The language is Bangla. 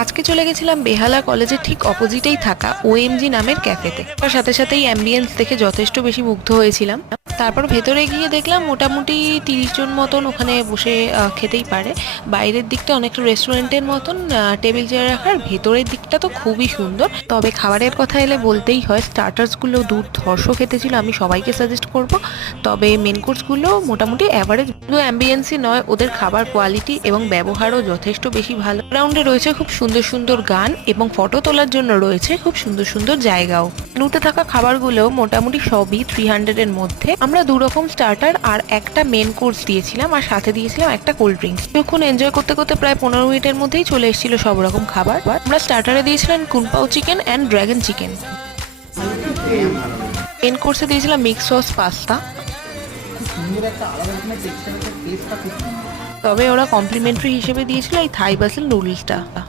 আজকে চলে গেছিলাম বেহালা কলেজের ঠিক অপোজিটেই থাকা ওএমজি নামের ক্যাফেতে। তার সাথে সাথেই অ্যাম্বিয়েন্স দেখে যথেষ্ট বেশি মুগ্ধ হয়েছিলাম। তারপর ভেতরে গিয়ে দেখলাম মোটামুটি 30 জন মতন ওখানে বসে খেতেই পারে। বাইরের দিকটা অনেকটা রেস্টুরেন্টের মতন, টেবিল চেয়ার রাখার। ভেতরের দিকটা তো খুবই সুন্দর। তবে খাবারের কথা এলে বলতেই হয় স্টার্টার্সগুলো দুর্ধর্ষ খেতে ছিল, আমি সবাইকে সাজেস্ট করব। তবে মেন কোর্সগুলো মোটামুটি অ্যাভারেজ। শুধু অ্যাম্বিয়েন্সই নয়, ওদের খাবার কোয়ালিটি এবং ব্যবহারও যথেষ্ট বেশি ভালো। গ্রাউন্ডে রয়েছে খুব সুন্দর সুন্দর গান এবং ফটো তোলার জন্য রয়েছে খুব সুন্দর সুন্দর জায়গাও। মেনুতে থাকা খাবারগুলো মোটামুটি সবই 300-এর মধ্যে। আমরা 2 রকম স্টার্টার আর একটা মেন কোর্স দিয়েছিলাম, আর সাথে দিয়েছিলাম একটা কোল্ড ড্রিঙ্কস। কিছুক্ষণ এনজয় করতে করতে প্রায় 15 মিনিটের মধ্যেই চলে এসেছিল সব রকম খাবার। আমরা স্টার্টারে দিয়েছিলাম kung pao chicken and dragon chicken. Main কোর্সে দিয়েছিলাম মিক্স সস পাস্তা। তবে ওরা কমপ্লিমেন্টারি হিসেবে দিয়েছিল এই থাই বাসেল নুডলসটা।